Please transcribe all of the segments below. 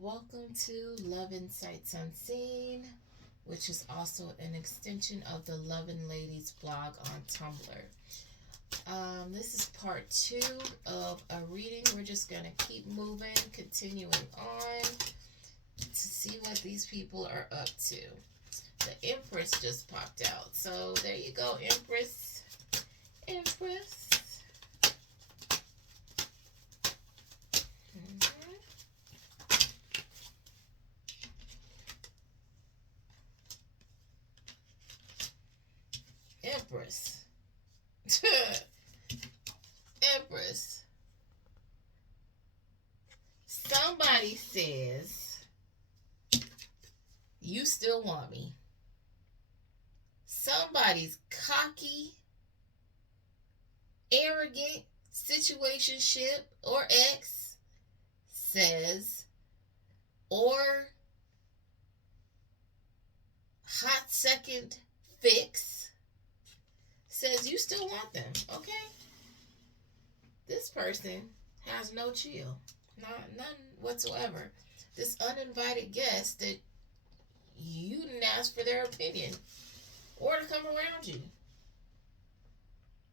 Welcome to Love Insights Unseen, which is also an extension of the Lovin' Ladies blog on Tumblr. This is part 2 of a reading. We're just going to keep moving, continuing on to see what these people are up to. The Empress just popped out. So there you go, Empress. Empress. Empress. Empress. Somebody says, you still want me. Somebody's cocky, arrogant situationship or ex says, or hot second fix says you still want them, okay? This person has no chill, none whatsoever. This uninvited guest that you didn't ask for their opinion or to come around you.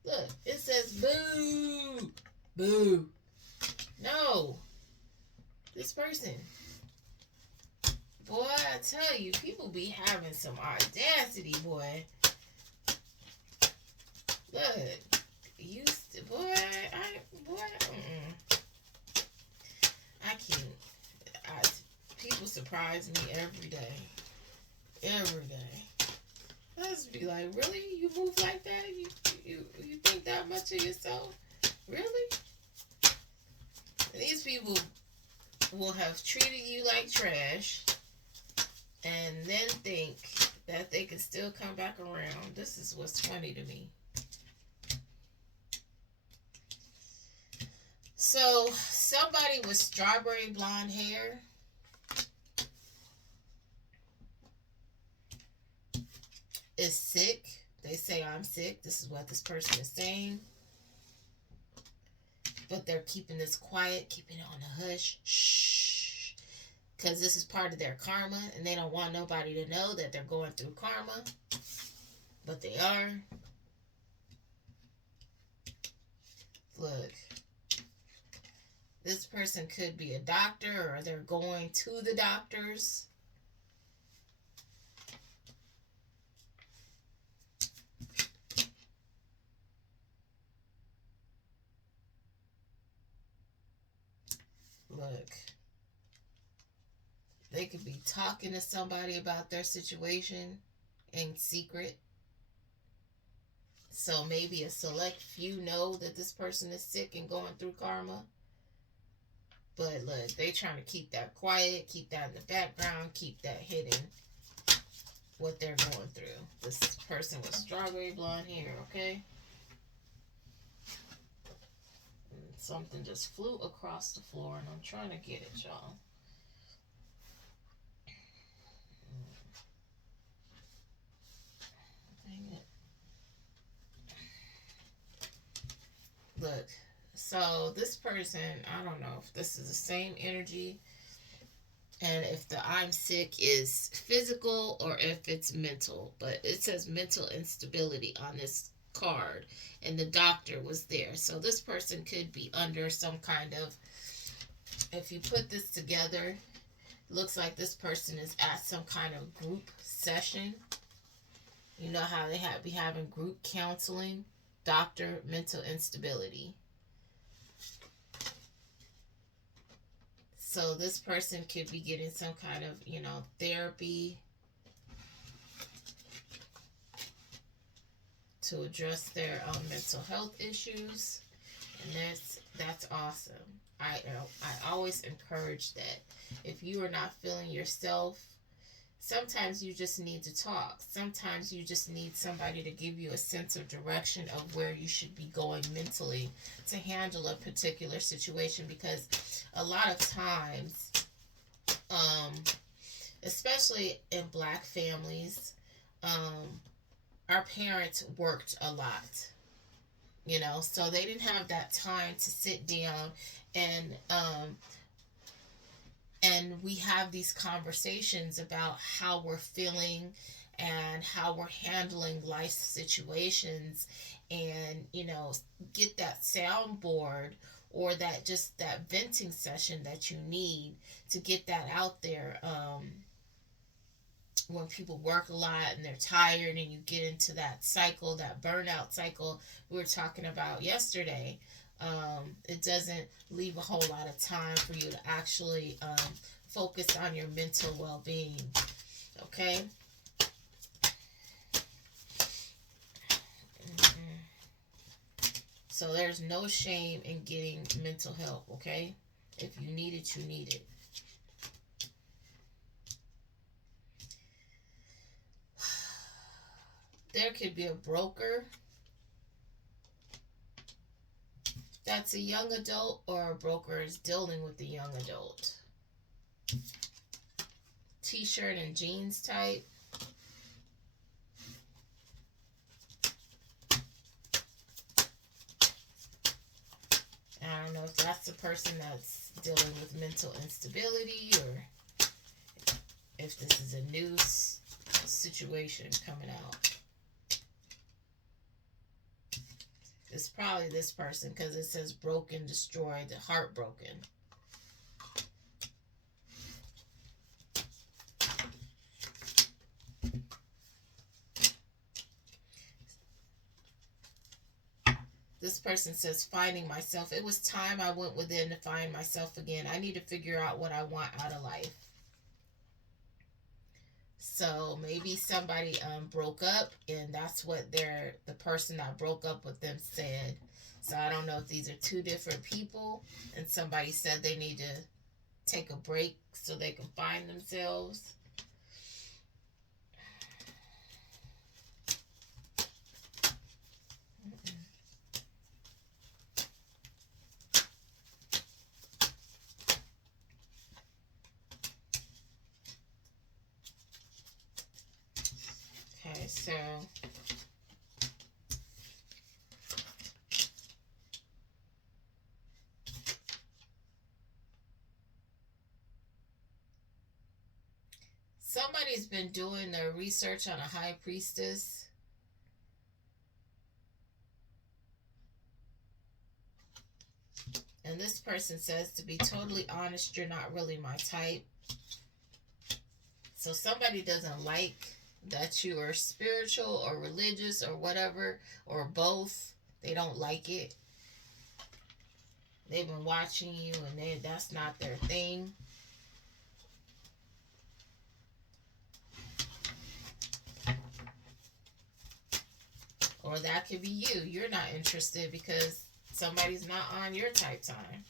Look, it says boo, boo. No, this person. Boy, I tell you, people be having some audacity, boy. Look, I can't. People surprise me every day. Every day. I just be like, really? You move like that? You think that much of yourself? Really? These people will have treated you like trash and then think that they can still come back around. This is what's funny to me. So, somebody with strawberry blonde hair is sick. They say, I'm sick. This is what this person is saying. But they're keeping this quiet, keeping it on the hush. Shh. Because this is part of their karma, and they don't want nobody to know that they're going through karma. But they are. Look. This person could be a doctor, or they're going to the doctors. Look. They could be talking to somebody about their situation in secret. So maybe a select few know that this person is sick and going through karma. But look, they trying to keep that quiet, keep that in the background, keep that hidden, what they're going through. This person with strawberry blonde hair, okay? And something just flew across the floor, and I'm trying to get it, y'all. Dang it. Look. So this person, I don't know if this is the same energy and if the I'm sick is physical or if it's mental. But it says mental instability on this card and the doctor was there. So this person could be under some kind of, if you put this together, looks like this person is at some kind of group session. You know how they be having group counseling? Doctor, mental instability. So this person could be getting some kind of, therapy to address their mental health issues, and that's awesome. I always encourage that. If you are not feeling yourself, sometimes you just need to talk. Sometimes you just need somebody to give you a sense of direction of where you should be going mentally to handle a particular situation, because a lot of times, especially in Black families, our parents worked a lot, so they didn't have that time to sit down and we have these conversations about how we're feeling and how we're handling life situations, and get that soundboard or that just that venting session that you need to get that out there. When people work a lot and they're tired and you get into that cycle, that burnout cycle we were talking about yesterday, it doesn't leave a whole lot of time for you to actually focus on your mental well-being. Okay. So there's no shame in getting mental help. Okay. If you need it, you need it. There could be a broker that's a young adult, or a broker is dealing with a young adult. T-shirt and jeans type. I don't know if that's the person that's dealing with mental instability, or if this is a new situation coming out. It's probably this person, because it says broken, destroyed, heartbroken. This person says, finding myself. It was time I went within to find myself again. I need to figure out what I want out of life. So maybe somebody broke up, and that's what the person that broke up with them said. So I don't know if these are two different people, and somebody said they need to take a break so they can find themselves. Okay, so somebody's been doing their research on a high priestess. And this person says, to be totally honest, you're not really my type. So somebody doesn't like that you are spiritual or religious or whatever, or both. They don't like it. They've been watching you, and that's not their thing. Or that could be you. You're not interested because somebody's not on your type time.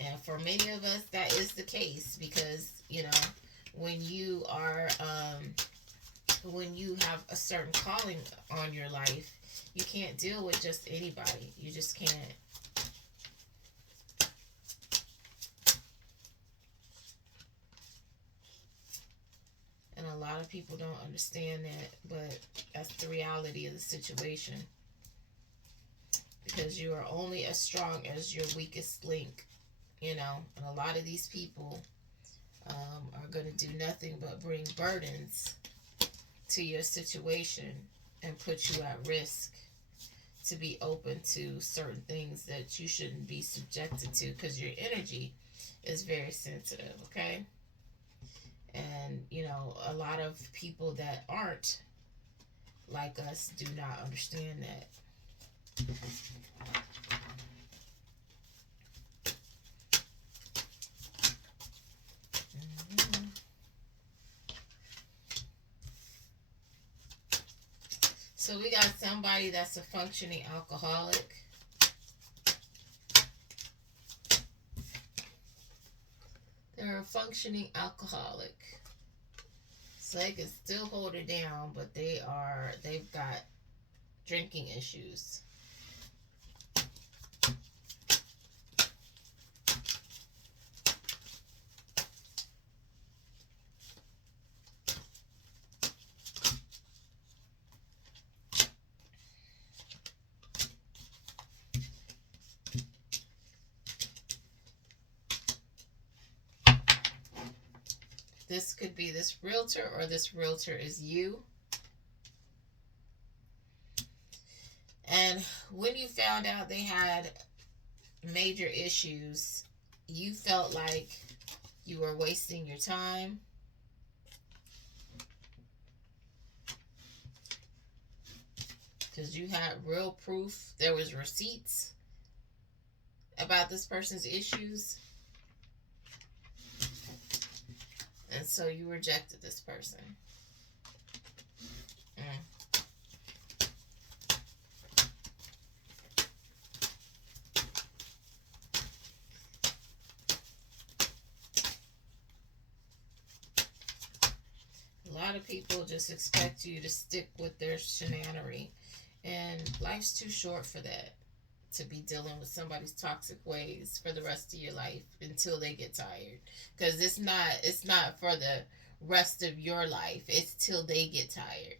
And for many of us, that is the case, because, when you are, when you have a certain calling on your life, you can't deal with just anybody. You just can't. And a lot of people don't understand that, but that's the reality of the situation. Because you are only as strong as your weakest link, and a lot of these people are going to do nothing but bring burdens to your situation and put you at risk to be open to certain things that you shouldn't be subjected to, because your energy is very sensitive, okay? And, a lot of people that aren't like us do not understand that. So we got somebody that's a functioning alcoholic. They're a functioning alcoholic. So they can still hold it down, but they've got drinking issues. This could be this realtor, or this realtor is you. And when you found out they had major issues, you felt like you were wasting your time. Because you had real proof. There was receipts about this person's issues. And so you rejected this person. A lot of people just expect you to stick with their shenanery. And life's too short for that. To be dealing with somebody's toxic ways for the rest of your life until they get tired. Because it's not for the rest of your life. It's till they get tired.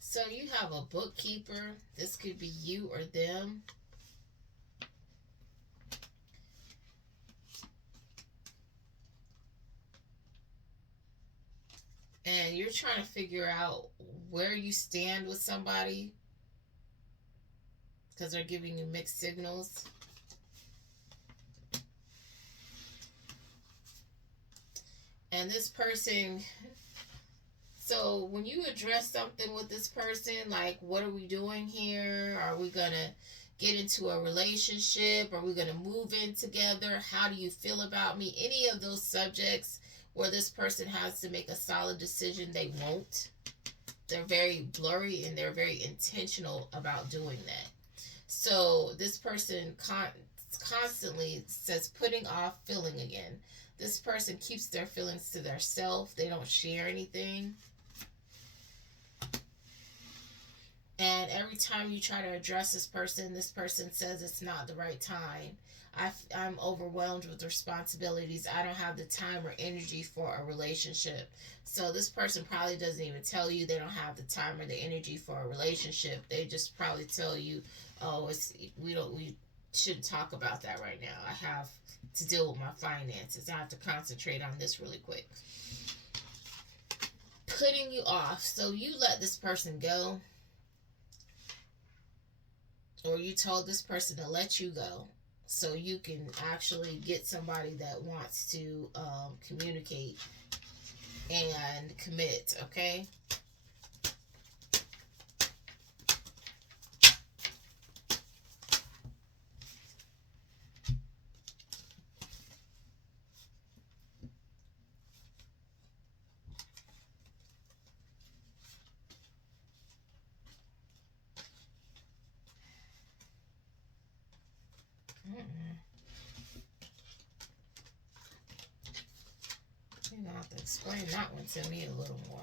So you have a bookkeeper. This could be you or them. And you're trying to figure out where you stand with somebody because they're giving you mixed signals. And this person, so when you address something with this person, like, what are we doing here? Are we going to get into a relationship? Are we going to move in together? How do you feel about me? Any of those subjects where this person has to make a solid decision, they won't. They're very blurry and they're very intentional about doing that. So this person constantly says putting off feeling again. This person keeps their feelings to themselves. They don't share anything. And every time you try to address this person says it's not the right time. I'm overwhelmed with responsibilities. I don't have the time or energy for a relationship. So this person probably doesn't even tell you they don't have the time or the energy for a relationship. They just probably tell you, "Oh, we shouldn't talk about that right now. I have to deal with my finances. I have to concentrate on this really quick." Putting you off. So you let this person go, or you told this person to let you go so you can actually get somebody that wants to communicate and commit, okay? You're gonna have to explain that one to me a little more.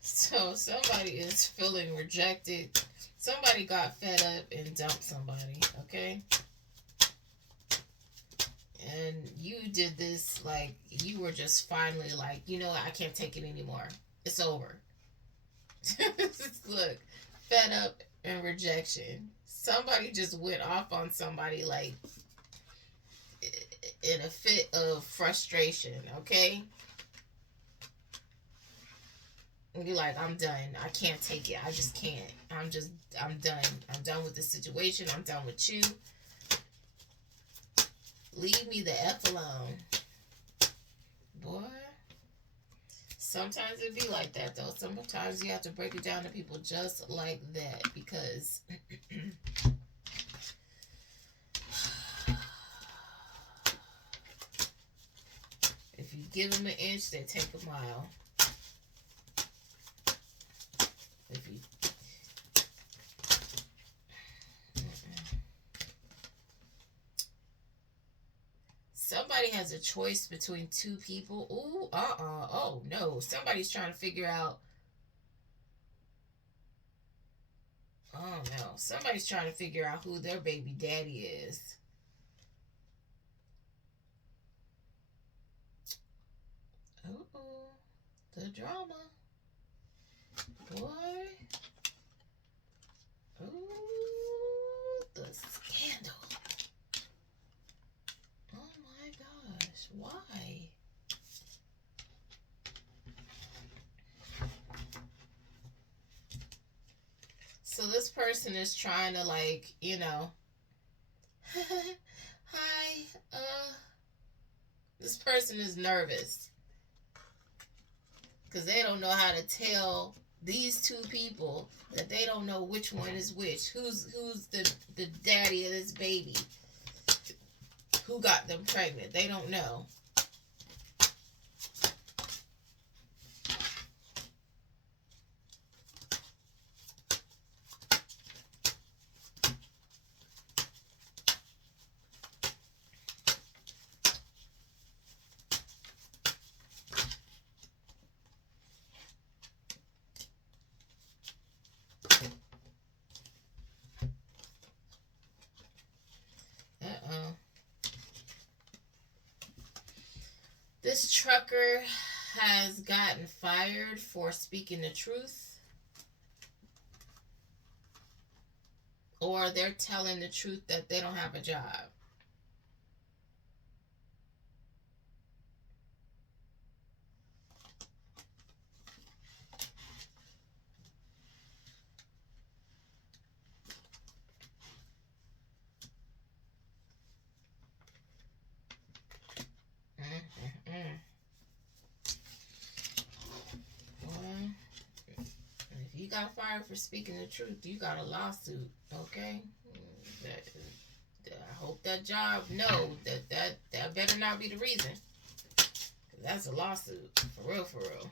So somebody is feeling rejected. Somebody got fed up and dumped somebody, okay? And you did this like you were just finally like, you know what, I can't take it anymore. It's over. Look, fed up and rejection. Somebody just went off on somebody like in a fit of frustration, okay? And you're like, I'm done. I can't take it. I just can't. I'm done. I'm done with this situation. I'm done with you. Leave me the F alone. Boy. Sometimes it be like that, though. Sometimes you have to break it down to people just like that because if you give them an inch, they take a mile. If you somebody has a choice between two people. Ooh, oh no. Somebody's trying to figure out. Oh no. Somebody's trying to figure out who their baby daddy is. Uh-oh. The drama. Boy. Ooh, the scandal. Oh my gosh. Why? So this person is trying to, like, hi, this person is nervous because they don't know how to tell these two people that they don't know which one is which. Who's the daddy of this baby? Who got them pregnant? They don't know. This trucker has gotten fired for speaking the truth, or they're telling the truth that they don't have a job. Well, if you got fired for speaking the truth, you got a lawsuit, okay? I hope that job that better not be the reason. That's a lawsuit, for real, for real.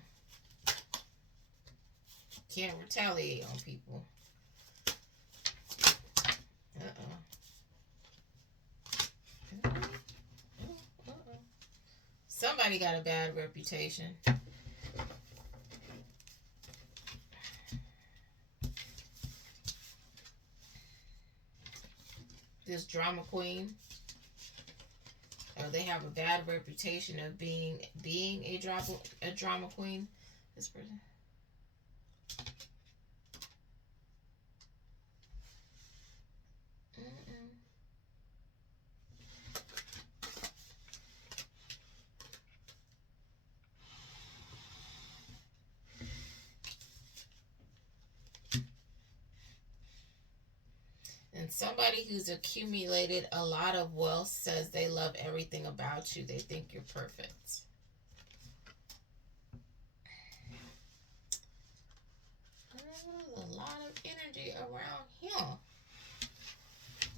Can't retaliate on people. Somebody got a bad reputation. This drama queen, they have a bad reputation of being a drama queen. This person. And somebody who's accumulated a lot of wealth says they love everything about you. They think you're perfect. There's a lot of energy around here.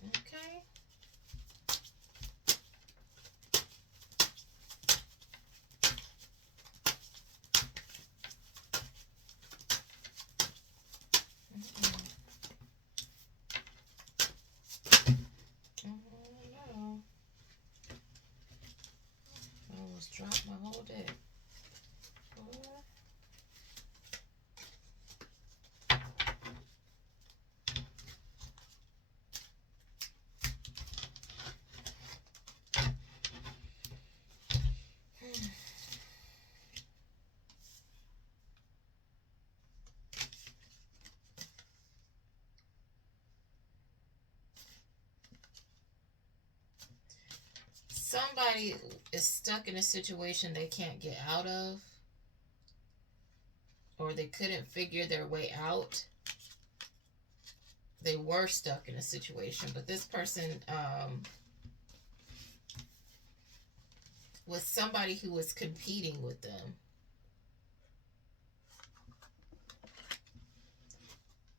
Okay. Drop my whole deck. Somebody is stuck in a situation they can't get out of, or they couldn't figure their way out. They were stuck in a situation, but this person was somebody who was competing with them.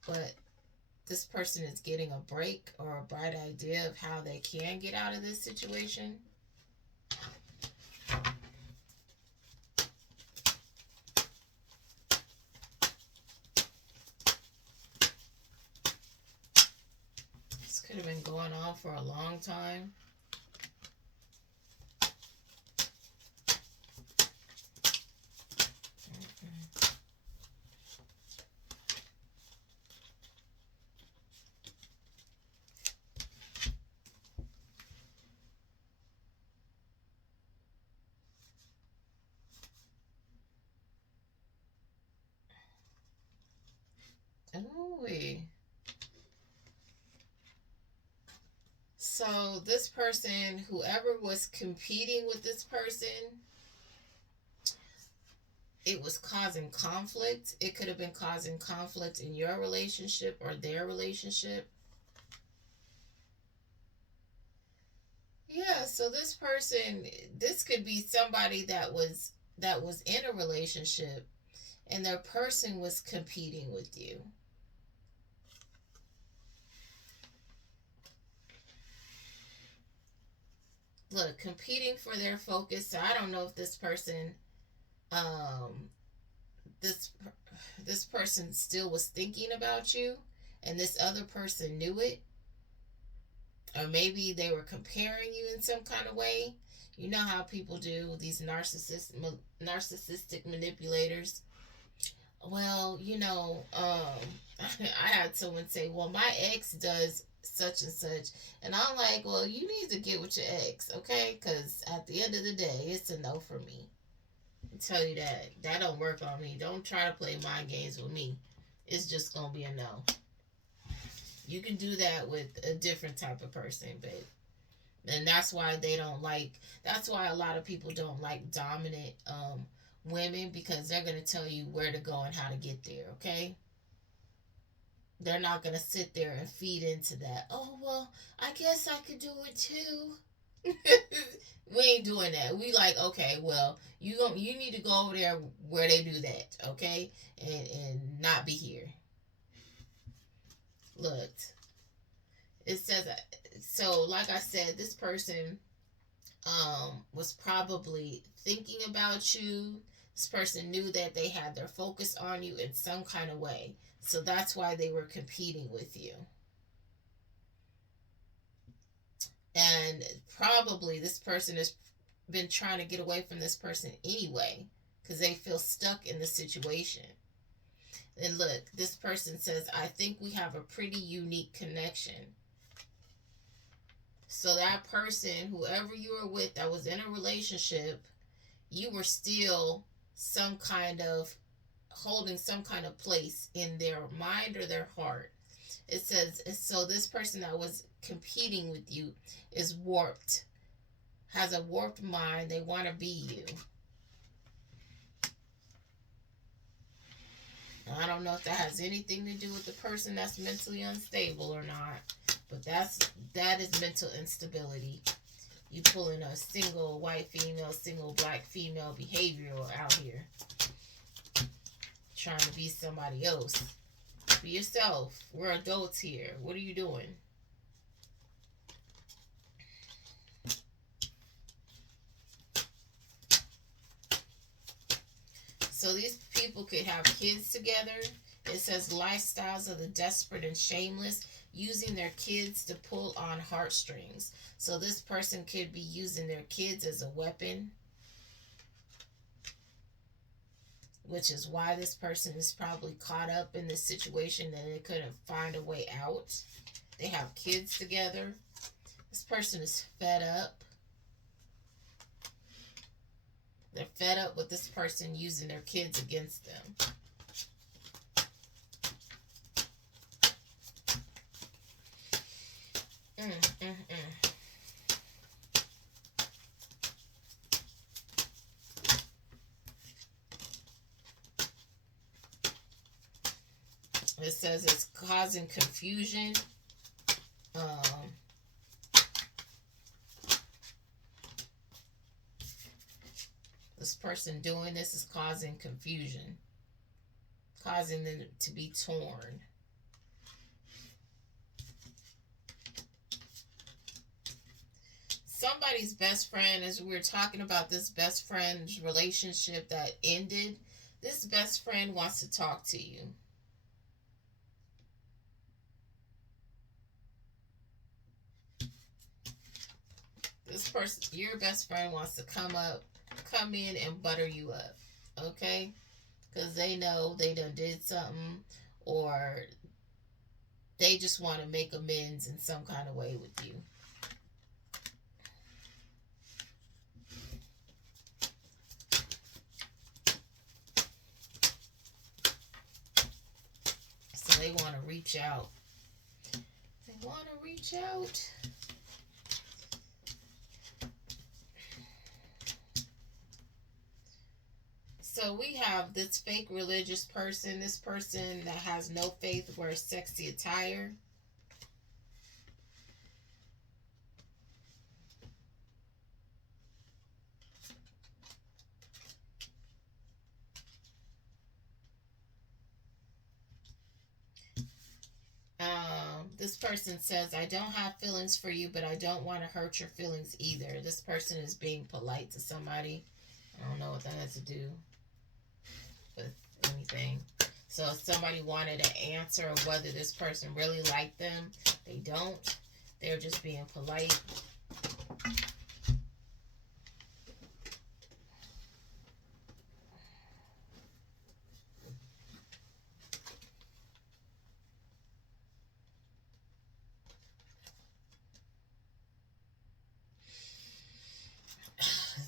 But this person is getting a break or a bright idea of how they can get out of this situation. This could have been going on for a long time. So this person, whoever was competing with this person, it was causing conflict. It could have been causing conflict in your relationship or their relationship. Yeah, so this person, this could be somebody that was in a relationship and their person was competing with you. Look, competing for their focus. So I don't know if this person um this this person still was thinking about you and this other person knew it, or maybe they were comparing you in some kind of way. You know how people do, these narcissistic manipulators. Well, I had someone say, well, my ex does such and such, and I'm like, well, you need to get with your ex, okay? Because at the end of the day, it's a no for me. I tell you that don't work on me. Don't try to play mind games with me. It's just gonna be a no. You can do that with a different type of person, but and that's why they don't like. That's why a lot of people don't like dominant women, because they're gonna tell you where to go and how to get there. Okay, they're not gonna sit there and feed into that. Oh well, I guess I could do it too. We ain't doing that. We like, okay, well, you need to go over there where they do that, okay, and not be here. Look, it says so. Like I said, this person was probably thinking about you. This person knew that they had their focus on you in some kind of way. So that's why they were competing with you. And probably this person has been trying to get away from this person anyway because they feel stuck in the situation. And look, this person says, I think we have a pretty unique connection. So that person, whoever you were with that was in a relationship, you were still some kind of holding some kind of place in their mind or their heart. It says, so this person that was competing with you is warped, has a warped mind. They want to be you. I don't know if that has anything to do with the person that's mentally unstable or not, but that is mental instability. You pulling a single white female, single black female behavioral out here, trying to be somebody else. Be yourself. We're adults here. What are you doing? So these people could have kids together. It says lifestyles of the desperate and shameless, using their kids to pull on heartstrings. So this person could be using their kids as a weapon, which is why this person is probably caught up in this situation that they couldn't find a way out. They have kids together. This person is fed up. They're fed up with this person using their kids against them. It says it's causing confusion. This person doing this is causing confusion, causing them to be torn. Somebody's best friend, as we were talking about this best friend's relationship that ended, this best friend wants to talk to you. This person, your best friend, wants to come in and butter you up, okay? Because they know they done did something, or they just want to make amends in some kind of way with you. So they want to reach out. They want to reach out. So we have this fake religious person, this person that has no faith, wears sexy attire. This person says, I don't have feelings for you, but I don't want to hurt your feelings either. This person is being polite to somebody. I don't know what that has to do with anything. So if somebody wanted an answer of whether this person really liked them, they don't. They're just being polite.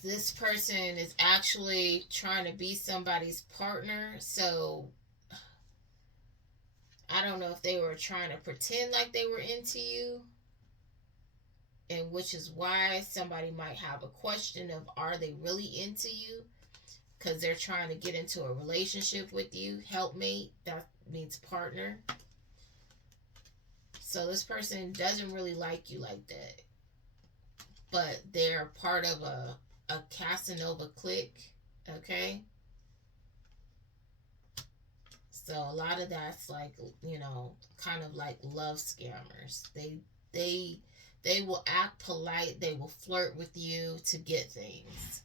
This person is actually trying to be somebody's partner. So I don't know if they were trying to pretend like they were into you, and which is why somebody might have a question of, are they really into you? Because they're trying to get into a relationship with you. Helpmate, that means partner. So this person doesn't really like you like that, but they're part of a Casanova clique. Okay, so a lot of that's like, kind of like love scammers. They they will act polite, they will flirt with you to get things.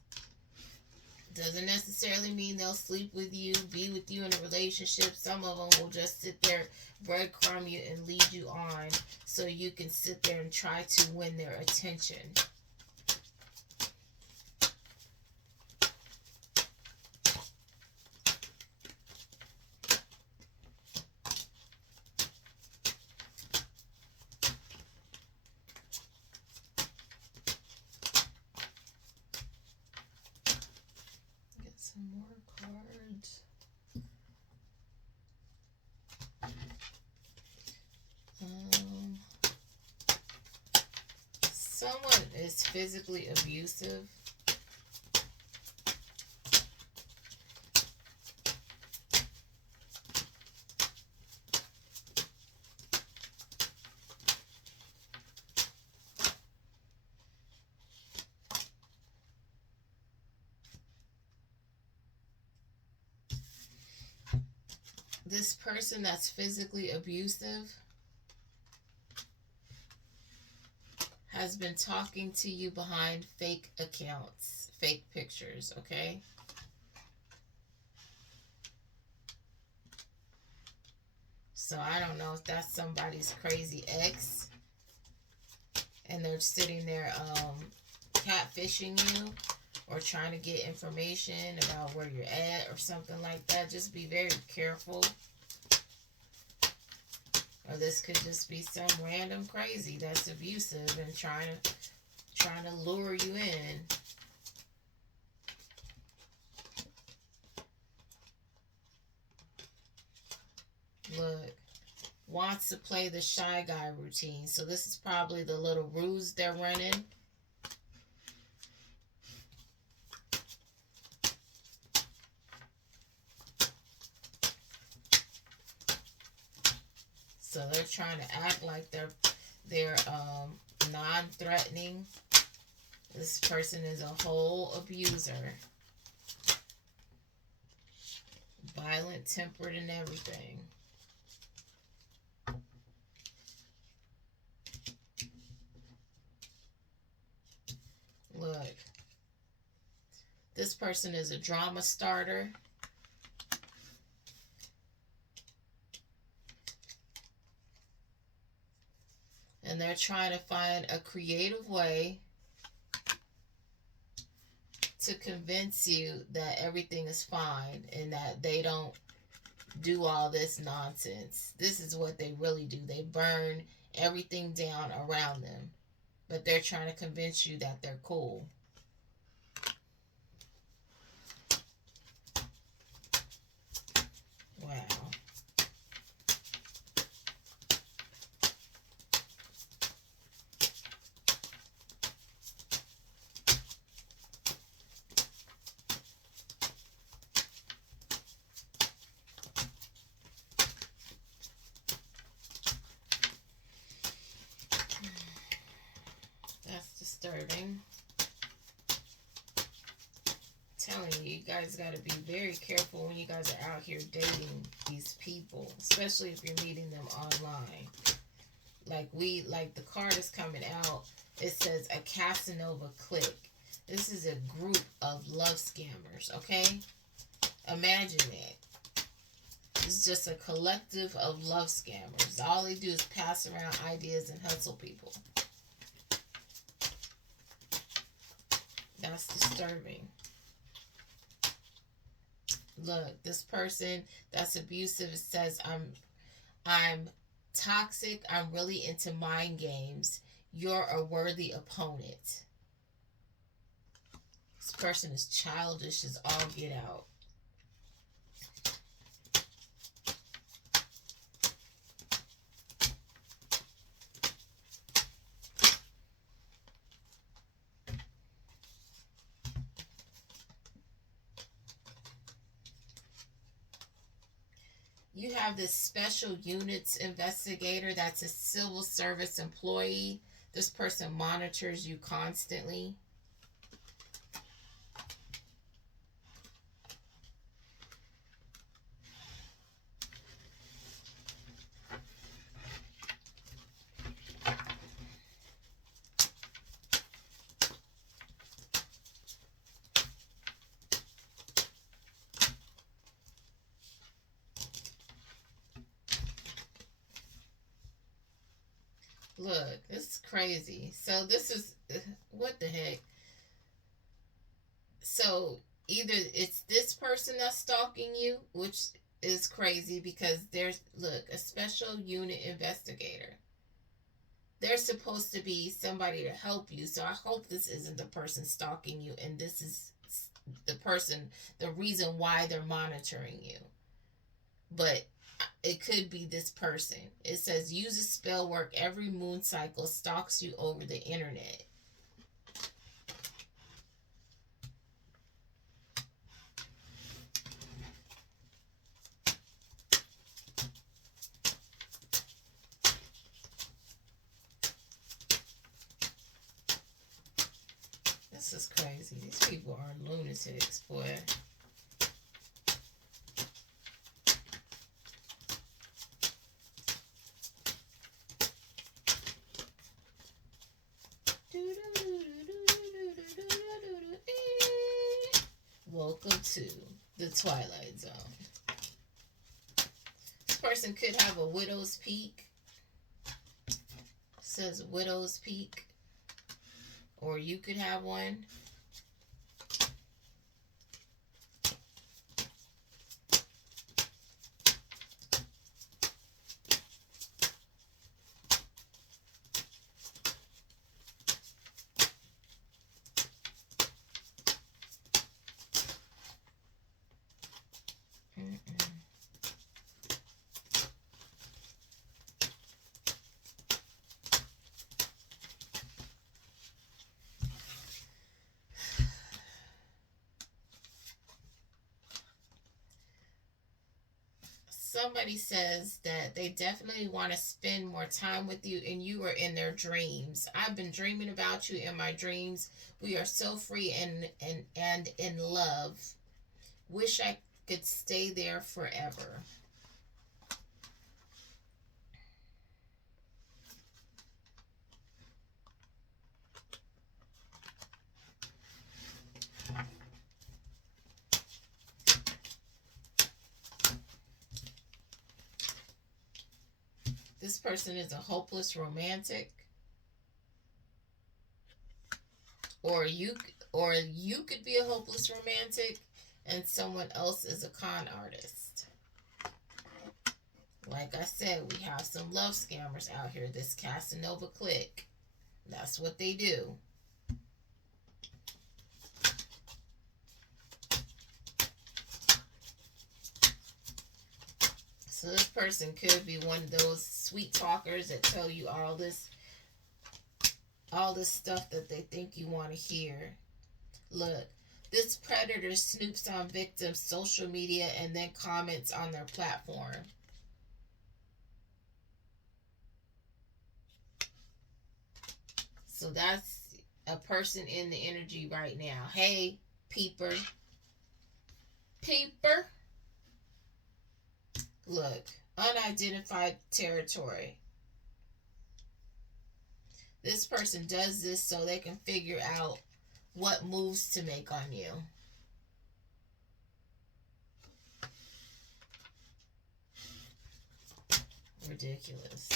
Doesn't necessarily mean they'll sleep with you, be with you in a relationship. Some of them will just sit there, breadcrumb you, and lead you on so you can sit there and try to win their attention. Get some more cards. Someone is physically abusive. This person that's physically abusive has been talking to you behind fake accounts, fake pictures, okay? So I don't know if that's somebody's crazy ex and they're sitting there catfishing you or trying to get information about where you're at or something like that. Just be very careful. Or this could just be some random crazy that's abusive and trying to lure you in. Look, wants to play the shy guy routine. So this is probably the little ruse they're running. So they're trying to act like they're non-threatening. This person is a whole abuser. Violent tempered and everything. Look. This person is a drama starter. And they're trying to find a creative way to convince you that everything is fine and that they don't do all this nonsense. This is what they really do. They burn everything down around them. But they're trying to convince you that they're cool. Wow. disturbing. Telling you, you guys got to be very careful when you guys are out here dating these people, especially if you're meeting them online. Like the card is coming out. It says a Casanova clique. This is a group of love scammers, okay? Imagine it. It's just a collective of love scammers. All they do is pass around ideas and hustle people. That's disturbing. Look, this person that's abusive says, I'm toxic. I'm really into mind games. You're a worthy opponent. This person is childish as all get out. You have this special units investigator that's a civil service employee. This person monitors you constantly. Look, this is crazy. So this is, what the heck? So either it's this person that's stalking you, which is crazy because there's, look, a special unit investigator. They're supposed to be somebody to help you. So I hope this isn't the person stalking you and this is the person, the reason why they're monitoring you. But it could be this person. It says use a spell work every moon cycle, stalks you over the internet. This is crazy. These people are lunatics, boy. Welcome to the Twilight Zone. This person could have a widow's peak. It says widow's peak. Or you could have one. Somebody says that they definitely want to spend more time with you and you are in their dreams. I've been dreaming about you in my dreams. We are so free and in love. Wish I could stay there forever. This person is a hopeless romantic, or you could be a hopeless romantic and someone else is a con artist. Like I said, we have some love scammers out here. This Casanova clique, that's what they do. So this person could be one of those sweet talkers that tell you all this stuff that they think you want to hear. Look, this predator snoops on victims' social media and then comments on their platform. So that's, a person in the energy right now. Hey, peeper. Peeper. Look, unidentified territory. This person does this so they can figure out what moves to make on you. Ridiculous.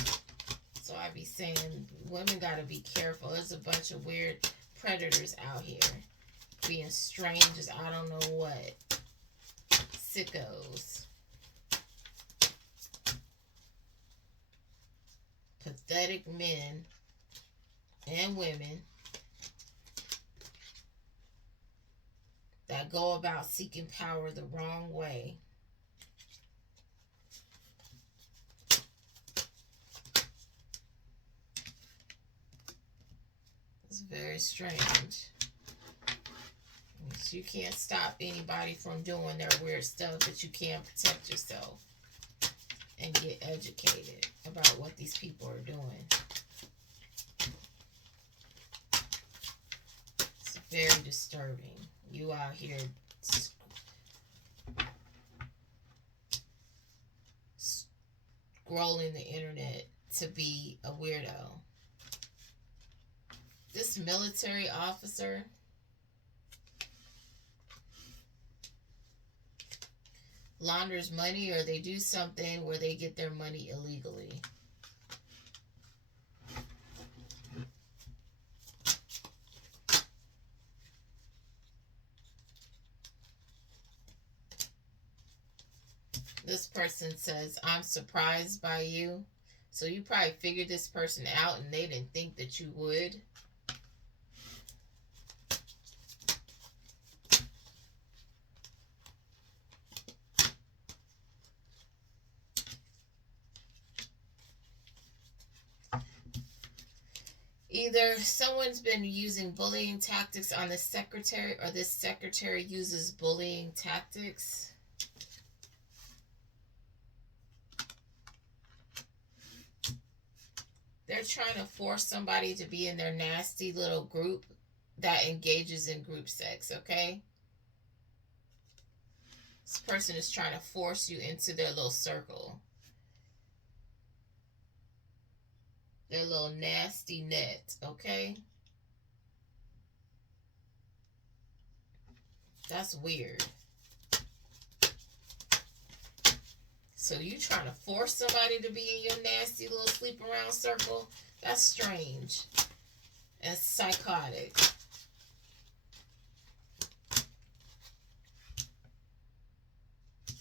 So I be saying women gotta be careful. There's a bunch of weird predators out here. Being strangers, I don't know what. Sickos. Pathetic men and women that go about seeking power the wrong way. It's very strange. You can't stop anybody from doing their weird stuff, but you can protect yourself and get educated about what these people are doing. It's very disturbing. You out here scrolling the internet to be a weirdo. This military officer launders money, or they do something where they get their money illegally. This person says, I'm surprised by you. So you probably figured this person out and they didn't think that you would. Either someone's been using bullying tactics on the secretary, or this secretary uses bullying tactics. They're trying to force somebody to be in their nasty little group that engages in group sex, okay? This person is trying to force you into their little circle. Their little nasty net, okay? That's weird. So you trying to force somebody to be in your nasty little sleep around circle? That's strange and psychotic.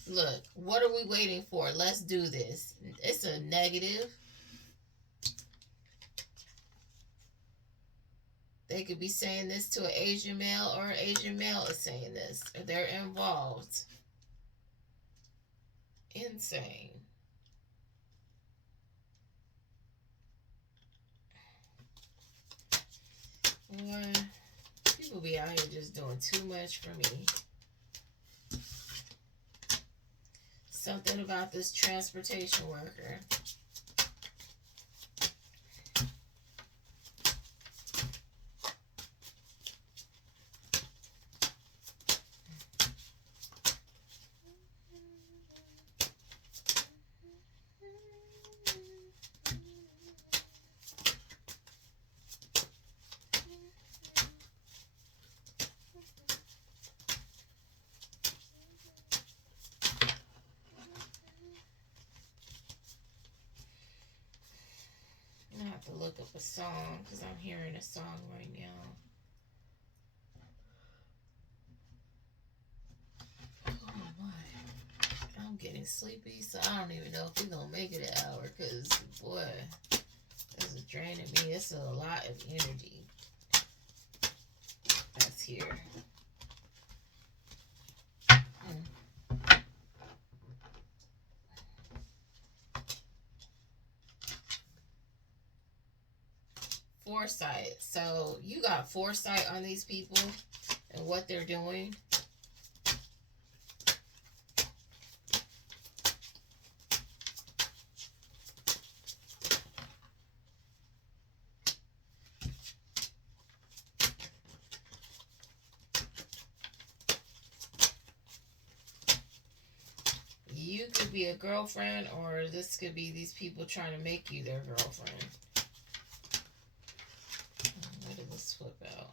Look, what are we waiting for? Let's do this. It's a negative. They could be saying this to an Asian male, or an Asian male is saying this. They're involved. Insane. Boy, people be out here just doing too much for me. Something about this transportation worker. I have to look up a song because I'm hearing a song right now. Oh my. I'm getting sleepy, so I don't even know if we're going to make it an hour because, boy, this is draining me. It's a lot of energy that's here. Foresight. So you got foresight on these people and what they're doing. you could be a girlfriend, or this could be these people trying to make you their girlfriend. Where did this flip out?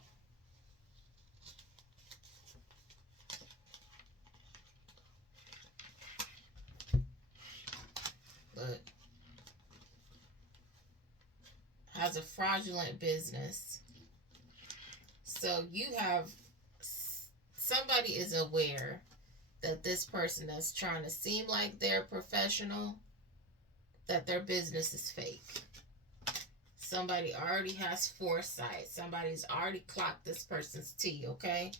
Look. Has a fraudulent business. So you have, somebody is aware that this person that's trying to seem like they're professional, that their business is fake. Somebody already has foresight. Somebody's already clocked this person's tea, okay?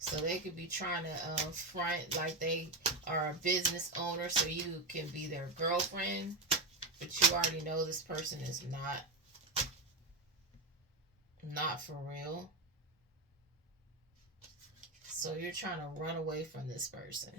So they could be trying to front like they are a business owner so you can be their girlfriend. But you already know this person is not for real. So you're trying to run away from this person.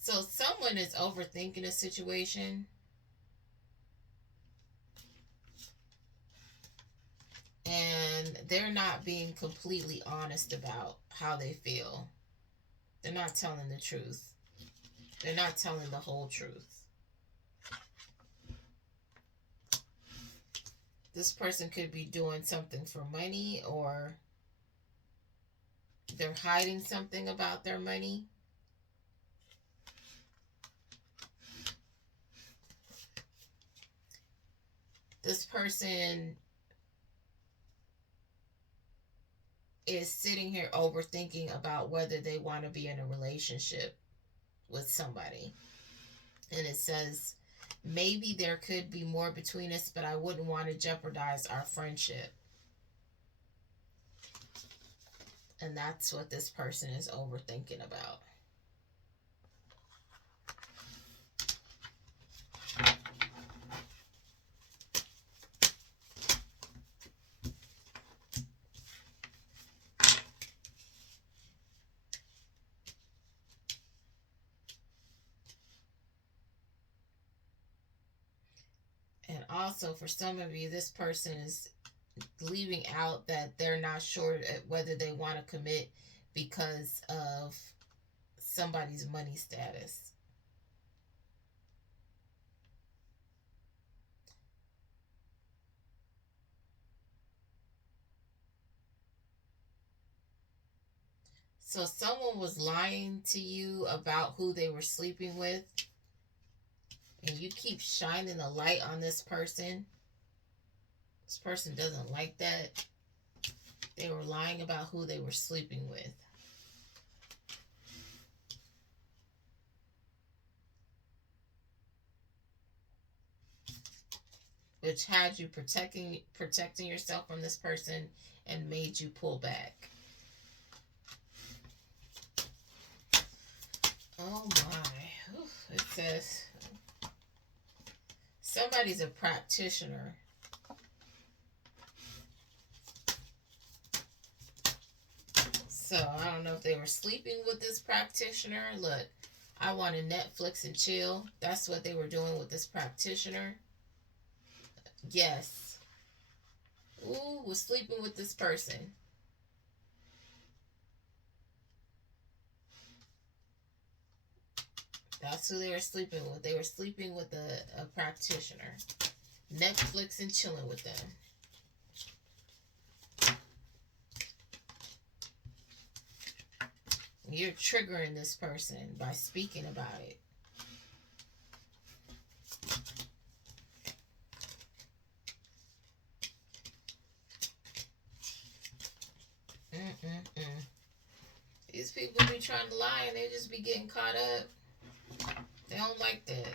So someone is overthinking a situation. And they're not being completely honest about how they feel. They're not telling the truth. They're not telling the whole truth. This person could be doing something for money, or they're hiding something about their money. This person is sitting here overthinking about whether they want to be in a relationship with somebody. And it says, maybe there could be more between us, but I wouldn't want to jeopardize our friendship. And that's what this person is overthinking about. And also, for some of you, this person is leaving out that they're not sure whether they want to commit because of somebody's money status. So someone was lying to you about who they were sleeping with, and you keep shining a light on this person. This person doesn't like that. They were lying about who they were sleeping with. Which had you protecting yourself from this person and made you pull back. Oh my. Oof, it says somebody's a practitioner. So I don't know if they were sleeping with this practitioner. Look, I want to Netflix and chill. That's what they were doing with this practitioner. Yes. Ooh, was sleeping with this person. That's who they were sleeping with. They were sleeping with a practitioner. Netflix and chilling with them. You're triggering this person by speaking about it. These people be trying to lie and they just be getting caught up. They don't like that.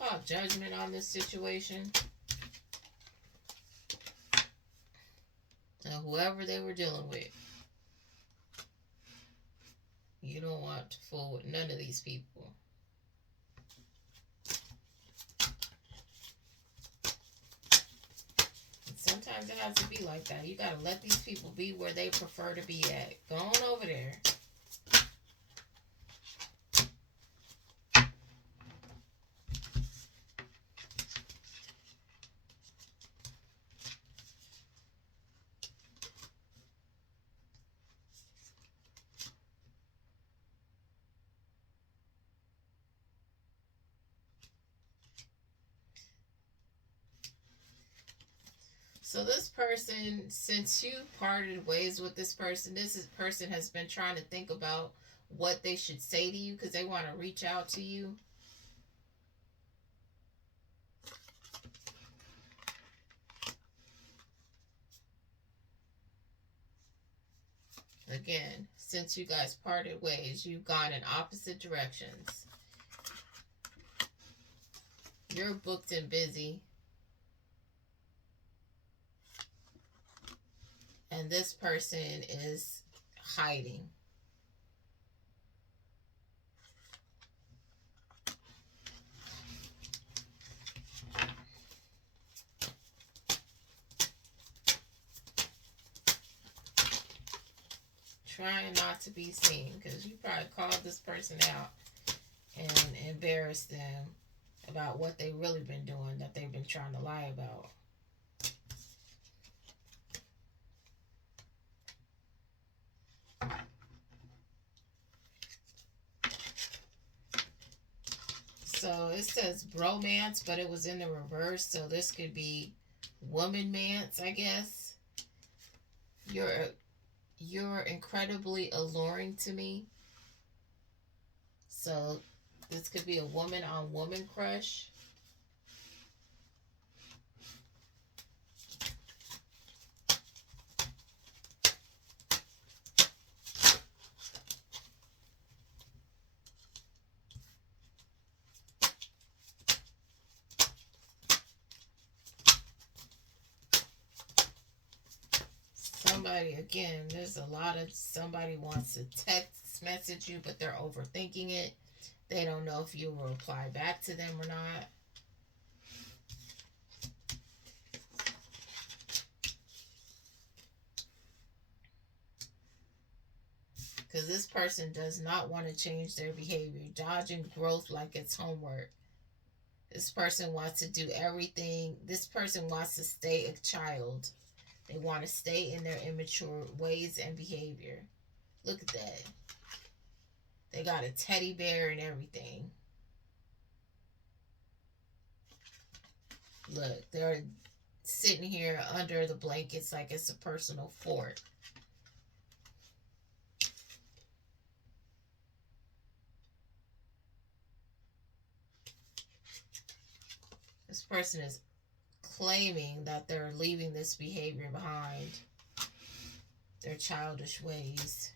call judgment on this situation. And whoever they were dealing with. You don't want to fool with none of these people. And sometimes it has to be like that. You got to let these people be where they prefer to be at. Go on over there. So this person, since you parted ways with this person has been trying to think about what they should say to you because they want to reach out to you. Again, since you guys parted ways, you've gone in opposite directions. You're booked and busy. And this person is hiding. Trying not to be seen because you probably called this person out and embarrassed them about what they've really been doing that they've been trying to lie about. So it says bromance, but it was in the reverse. So this could be woman-mance, I guess. You're incredibly alluring to me. So this could be a woman-on-woman crush. Somebody, again, there's a lot of somebody wants to text message you, but they're overthinking it. They don't know if you will reply back to them or not. Because this person does not want to change their behavior, dodging growth like it's homework. This person wants to do everything. This person wants to stay a child. They want to stay in their immature ways and behavior. Look at that. They got a teddy bear and everything. Look, they're sitting here under the blankets like it's a personal fort. This person is claiming that they're leaving this behavior behind. Their childish ways.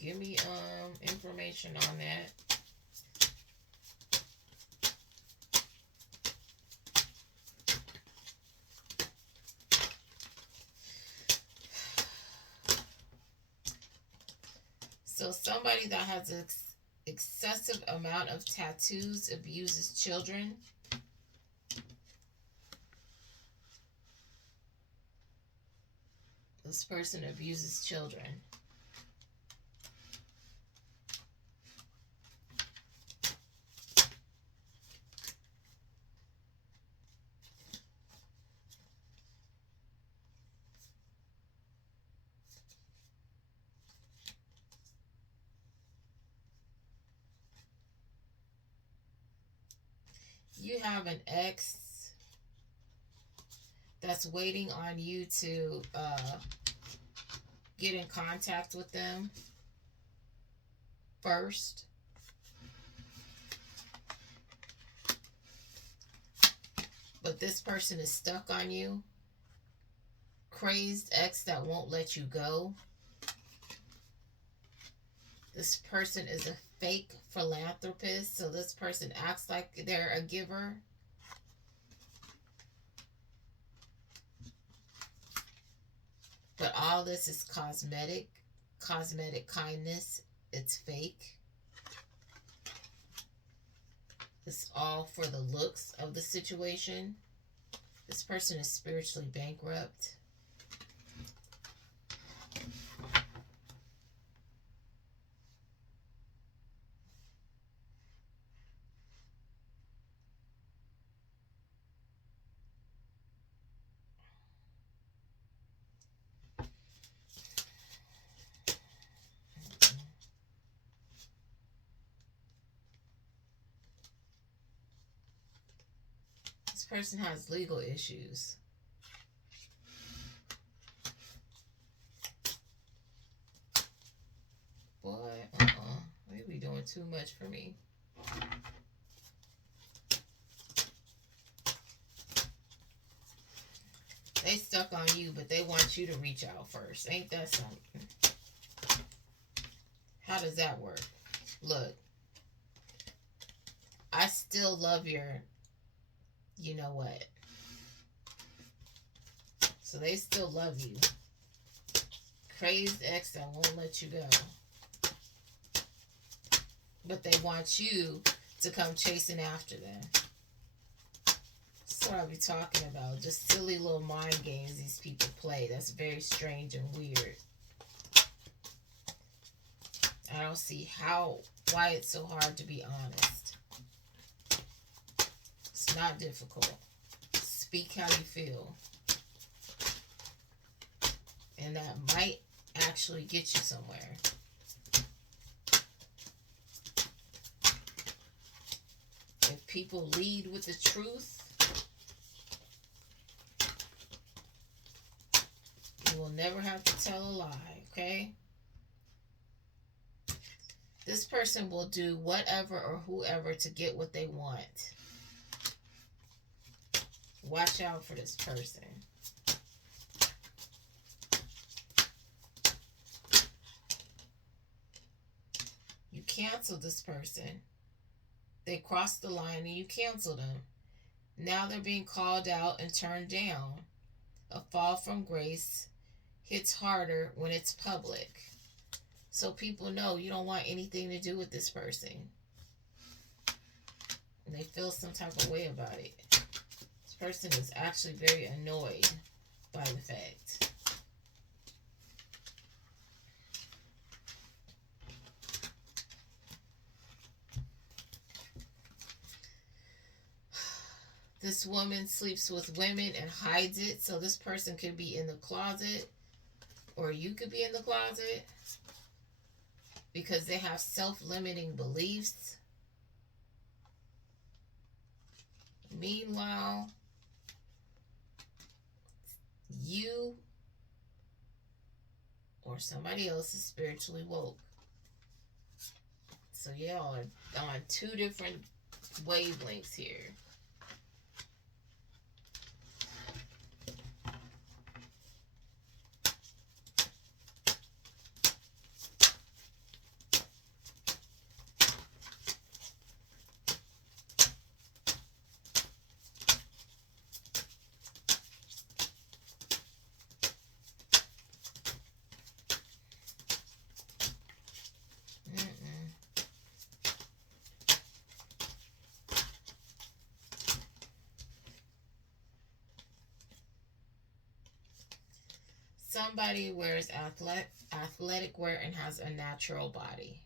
Give me information on that. So somebody that has an excessive amount of tattoos abuses children. This person abuses children. You have an ex that's waiting on you to get in contact with them first. . but this person is stuck on you. Crazed ex that won't let you go. This person is a fake philanthropist, so this person acts like they're a giver. But all this is cosmetic kindness. It's fake. It's all for the looks of the situation. This person is spiritually bankrupt. This person has legal issues. Boy, they be doing too much for me. They stuck on you, but they want you to reach out first. Ain't that something? How does that work? Look, I still love your, you know what? So they still love you. Crazed ex that won't let you go. But they want you to come chasing after them. That's what I be talking about. Just silly little mind games these people play. That's very strange and weird. I don't see why it's so hard to be honest. It's not difficult. Speak how you feel. And that might actually get you somewhere. If people lead with the truth, you will never have to tell a lie, okay? This person will do whatever or whoever to get what they want. Watch out for this person. You cancel this person. They crossed the line and you canceled them. Now they're being called out and turned down. A fall from grace hits harder when it's public. So people know you don't want anything to do with this person. And they feel some type of way about it. This person is actually very annoyed by the fact. This woman sleeps with women and hides it. So this person could be in the closet, or you could be in the closet, because they have self-limiting beliefs. Meanwhile, you or somebody else is spiritually woke. So y'all are on two different wavelengths here. Somebody wears athletic wear and has a natural body.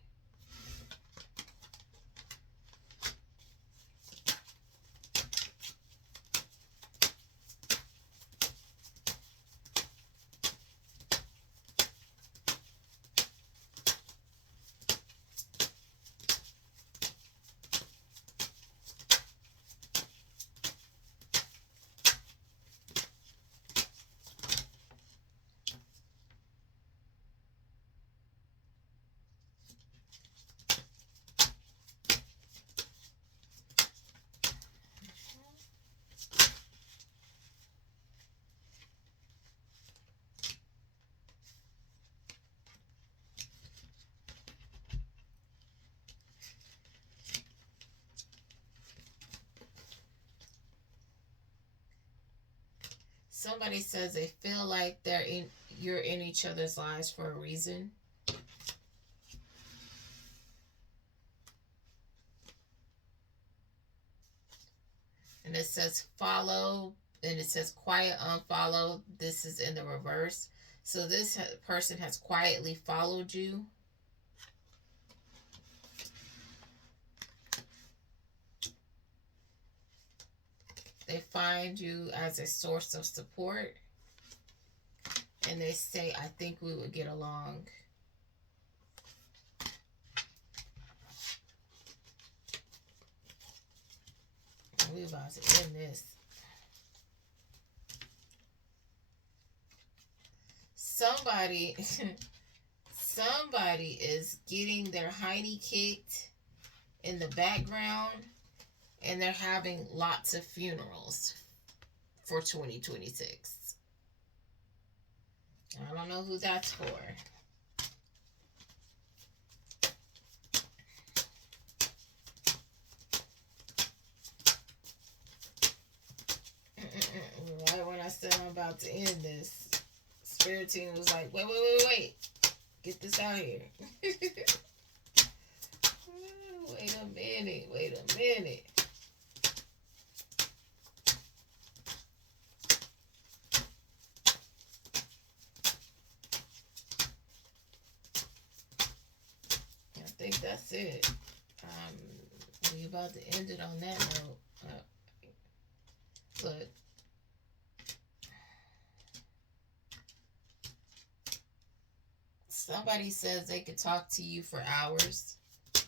Somebody says they feel like you're in each other's lives for a reason. And it says follow, and it says quiet unfollow. This is in the reverse. So this person has quietly followed you. They find you as a source of support. And they say, I think we would get along. We're about to end this. Somebody is getting their hiney kicked in the background, and they're having lots of funerals for 2026. I don't know who that's for. Right when I said I'm about to end this, Spirit Team was like, wait. Get this out here. Wait a minute. I think that's it. We about to end it on that note. But somebody says they could talk to you for hours. I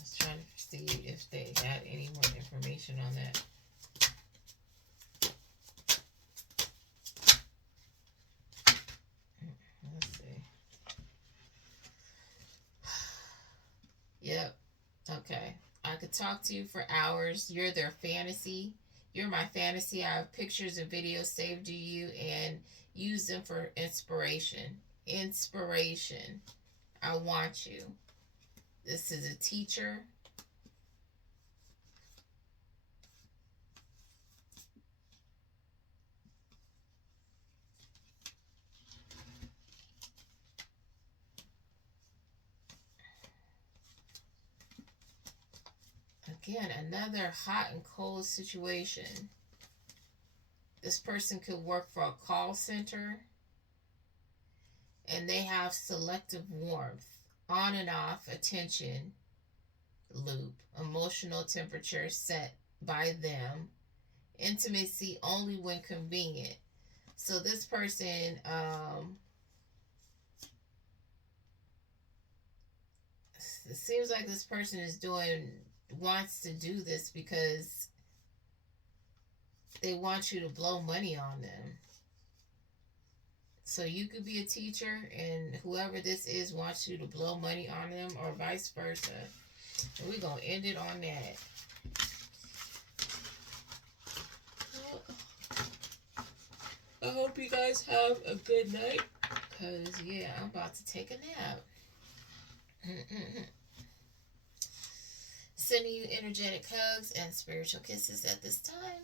was trying to see if they had any more information on that. Let's see. Yep. Okay. I could talk to you for hours. You're their fantasy. You're my fantasy. I have pictures and videos saved to you and use them for inspiration. Inspiration. I want you. This is a teacher. Again, another hot and cold situation. This person could work for a call center, and they have selective warmth, on and off attention loop, emotional temperature set by them, intimacy only when convenient. So this person, it seems like this person wants to do this because they want you to blow money on them. So you could be a teacher, and whoever this is wants you to blow money on them, or vice versa. And we're going to end it on that. I hope you guys have a good night, because, yeah, I'm about to take a nap. Sending you energetic hugs and spiritual kisses at this time.